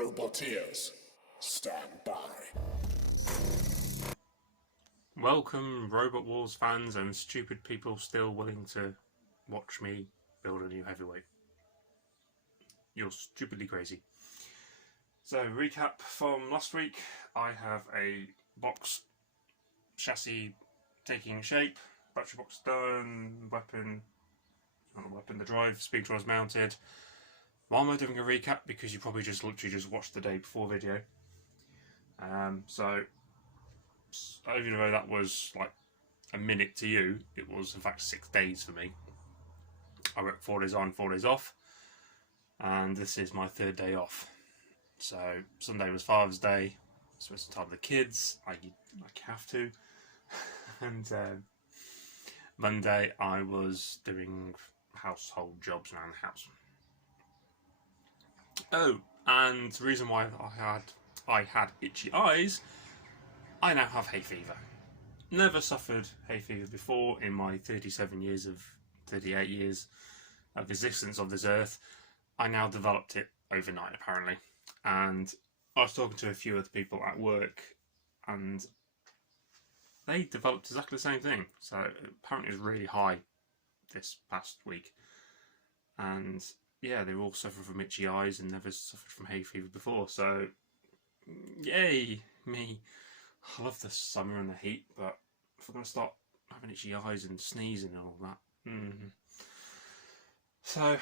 Roboteers, stand by. Welcome, Robot Wars fans and stupid people still willing to watch me build a new heavyweight. You're stupidly crazy. So, recap from last week. I have a box chassis taking shape, battery box done, the drive, speed drive's mounted. Why am I doing a recap? Because you probably literally just watched the day before video. So even though that was like a minute to you, it was in fact 6 days for me. I worked 4 days on, 4 days off, and this is my 3rd day off. So Sunday was Father's Day, spent some time with the kids, I have to, and Monday I was doing household jobs around the house. Oh, and the reason why I had itchy eyes, I now have hay fever. Never suffered hay fever before in my 38 years of existence of this earth. I now developed it overnight, apparently. And I was talking to a few other people at work, and they developed exactly the same thing. So apparently it was really high this past week. And yeah, they were all suffering from itchy eyes and never suffered from hay fever before. So yay, me. I love the summer and the heat, but if I'm going to start having itchy eyes and sneezing and all that. So,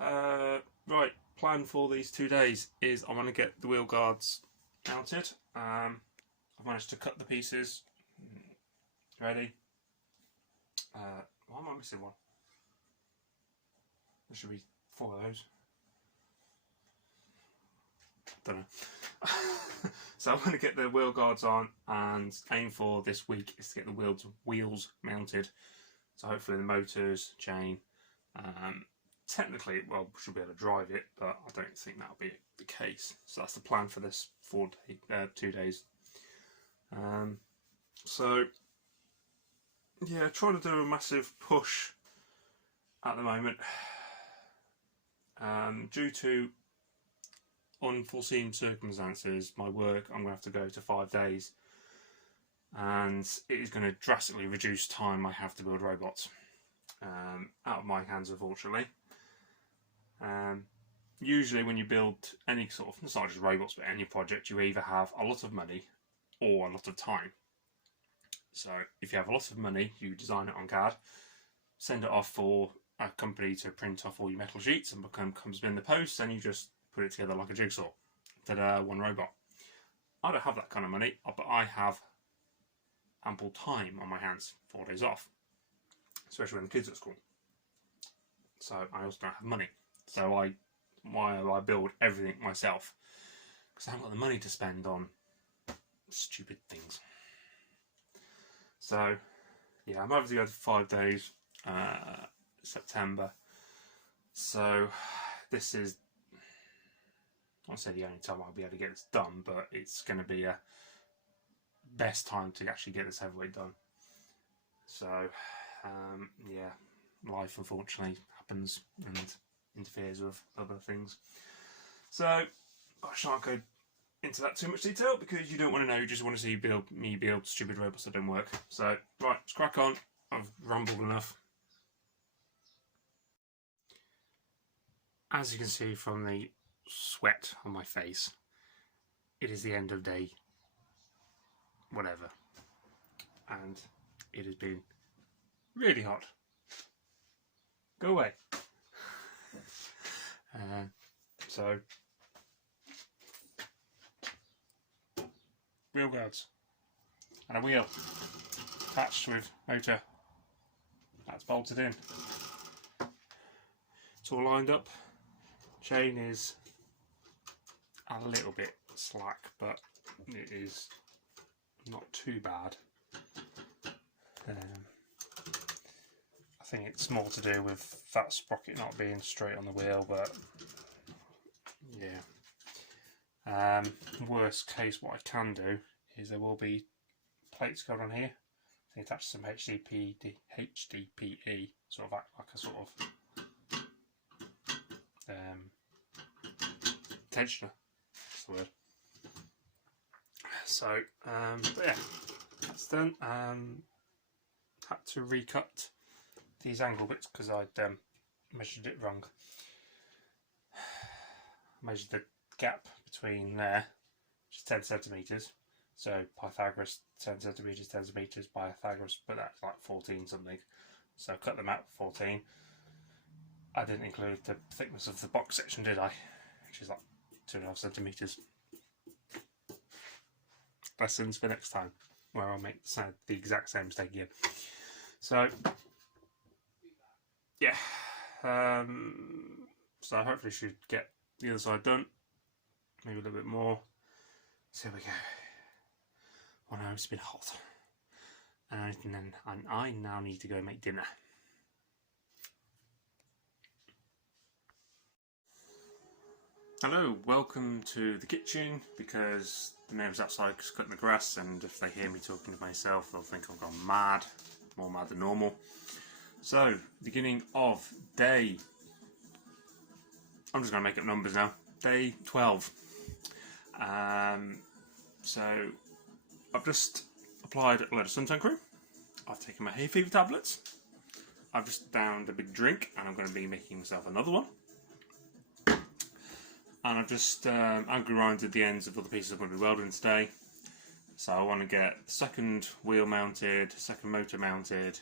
right, plan for these 2 days is I want to get the wheel guards mounted. I've managed to cut the pieces. Ready. Why am I missing one? There should be 4 of those. Don't know. So I'm going to get the wheel guards on, and aim for this week is to get the wheels mounted. So hopefully the motors, chain, technically, well, we should be able to drive it, but I don't think that'll be the case. So that's the plan for this 2 days. So yeah, trying to do a massive push at the moment. Due to unforeseen circumstances, my work, I'm going to have to go to 5 days, and it is going to drastically reduce time I have to build robots. Out of my hands, unfortunately. Usually when you build any sort of, it's not just robots, but any project, you either have a lot of money or a lot of time. So if you have a lot of money, you design it on CAD, send it off for a company to print off all your metal sheets, and comes in the post, and you just put it together like a jigsaw. Ta-da, one robot. I don't have that kind of money, but I have ample time on my hands, 4 days off, especially when the kids are at school. So I also don't have money. So why do I build everything myself? Because I haven't got the money to spend on stupid things. So yeah, I'm having to go to 5 days, September. So this is, I won't say the only time I'll be able to get this done, but it's going to be a best time to actually get this heavyweight done. So yeah, life unfortunately happens and interferes with other things. So I shan't go into that too much detail, because you don't want to know, you just want to see me build stupid robots that don't work. So right, let's crack on. I've rambled enough. As you can see from the sweat on my face, it is the end of day whatever, and it has been really hot. Go away. So wheel guards and a wheel attached with motor that's bolted in. It's all lined up. Chain is a little bit slack, but it is not too bad. I think it's more to do with that sprocket not being straight on the wheel, but yeah. Worst case, what I can do is there will be plates going on here. I can attach some HDPE, sort of act like a sort of tensioner. the word. So, but yeah, that's done. Had to recut these angle bits because I'd measured it wrong. Measured the gap between there, which is 10 centimetres. So Pythagoras 10 centimetres, 10 centimetres, Pythagoras, but that's like 14 something. So I cut them out 14. I didn't include the thickness of the box section, did I? Which is like 2.5 centimetres. Lessons for next time, where I'll make the exact same mistake again. So, yeah. So hopefully should get the other side done. Maybe a little bit more. So here we go. Oh no, it's been hot. And I now need to go make dinner. Hello, welcome to the kitchen, because the neighbours outside is cutting the grass, and if they hear me talking to myself they'll think I've gone mad, more mad than normal. So, beginning of day, I'm just going to make up numbers now, day 12. So, I've just applied a load of suntan cream, I've taken my hay fever tablets, I've just downed a big drink, and I'm going to be making myself another one. And I've just grinded the ends of all the pieces I'm going to be welding today. So I want to get the second wheel mounted, second motor mounted,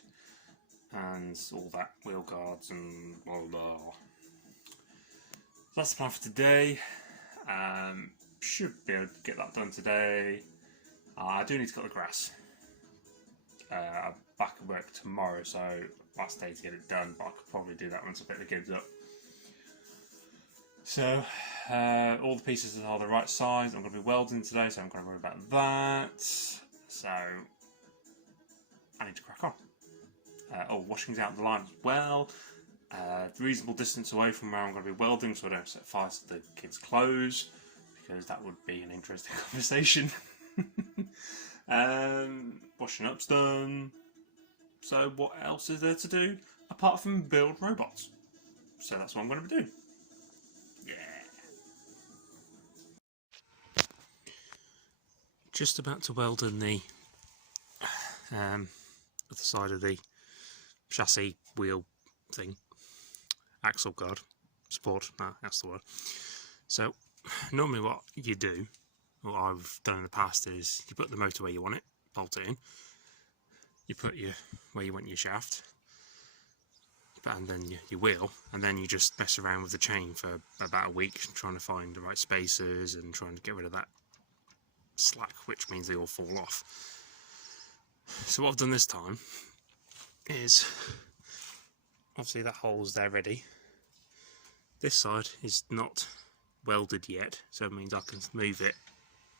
and all that, wheel guards and blah blah blah. So that's the plan for today. Should be able to get that done today. I do need to cut the grass. I'm back at work tomorrow, so last day to get it done, but I could probably do that once I pick the kids up. So, all the pieces are the right size. I'm going to be welding today, so I'm going to worry about that. So, I need to crack on. Washing's out of the line as well. Reasonable distance away from where I'm going to be welding, so I don't set fire to the kids' clothes, because that would be an interesting conversation. Washing up's done. So, what else is there to do apart from build robots? So that's what I'm going to be doing. Just about to weld in the other side of the chassis wheel thing, axle guard, support, no, that's the word. So normally what you do, what I've done in the past, is you put the motor where you want it, bolt it in, you put where you want your shaft, and then your wheel, and then you just mess around with the chain for about a week, trying to find the right spacers and trying to get rid of that slack, which means they all fall off. So what I've done this time is, obviously that hole's there ready. This side is not welded yet, so it means I can move it,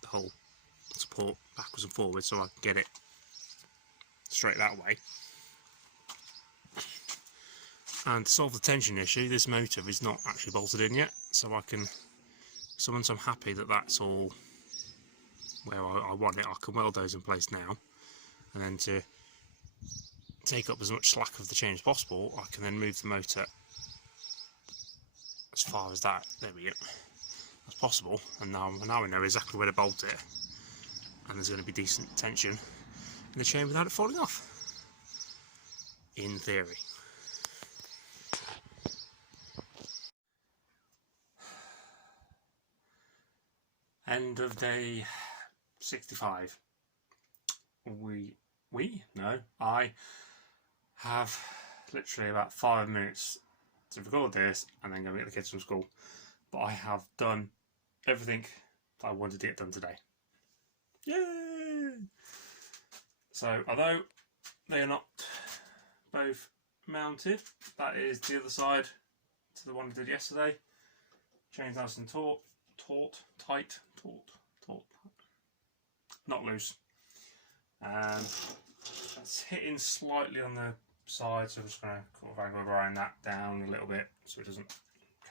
the whole support, backwards and forwards, so I can get it straight that way. And to solve the tension issue, this motor is not actually bolted in yet, so once I'm happy that that's all where I want it, I can weld those in place now, and then to take up as much slack of the chain as possible, I can then move the motor as far as that, there we go, as possible, and now we know exactly where to bolt it, and there's going to be decent tension in the chain without it falling off, in theory. End of day 65. I have literally about 5 minutes to record this and then go get the kids from school. But I have done everything that I wanted to get done today. Yay! So, although they are not both mounted, that is the other side to the one I did yesterday. Chains nice and taut, not loose. It's hitting slightly on the side, so I'm just going to kind of grind that down a little bit so it doesn't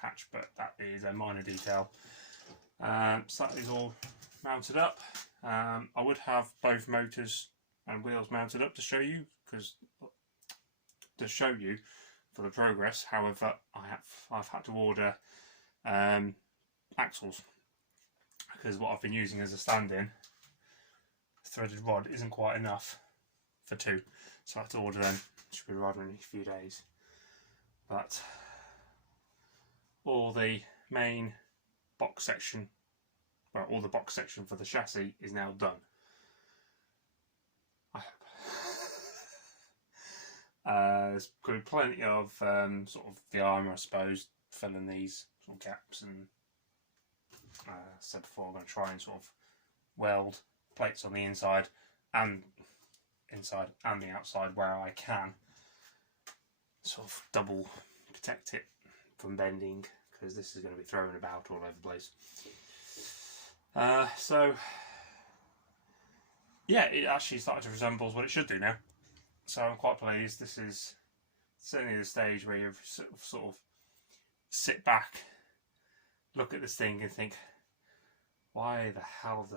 catch, but that is a minor detail. So that is all mounted up. I would have both motors and wheels mounted up to show you, for the progress. However, I've had to order axles, because what I've been using as a stand-in threaded rod isn't quite enough for 2, so I have to order them. Should be arriving in a few days. But all the main box section, well, all the box section for the chassis is now done. I hope. There's going to be plenty of sort of the armour, I suppose, filling these sort of gaps, and I said before, I'm going to try and sort of weld plates on the inside and the outside where I can, sort of double protect it from bending, because this is going to be thrown about all over the place. So yeah, it actually started to resemble what it should do now, so I'm quite pleased. This is certainly the stage where you sort of sit back, look at this thing and think, why the hell do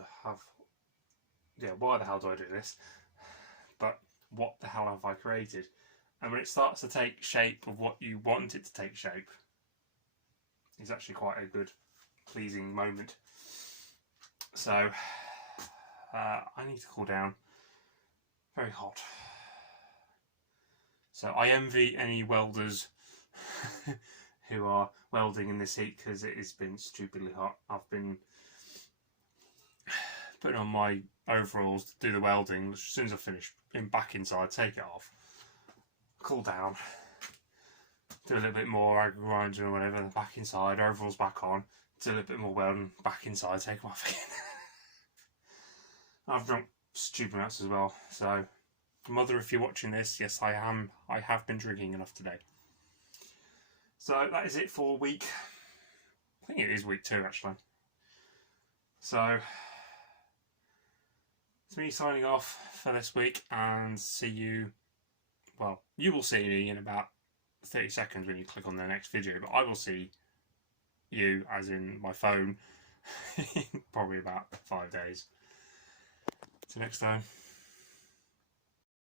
I do this? But what the hell have I created? And when it starts to take shape of what you want it to take shape, it's actually quite a good, pleasing moment. So I need to cool down. Very hot. So I envy any welders who are welding in this heat, because it has been stupidly hot. I've been putting on my overalls to do the welding. As soon as I finish, being back inside, take it off, cool down, do a little bit more agri grinding or whatever, then back inside, overalls back on, do a little bit more welding, back inside, take them off again. I've drunk stupid amounts as well, so Mother, if you're watching this, yes, I have been drinking enough today. So that is it for week, I think it is week 2 actually. So it's me signing off for this week, and see you, well, you will see me in about 30 seconds when you click on the next video, but I will see you, as in my phone, in probably about 5 days. Till next time.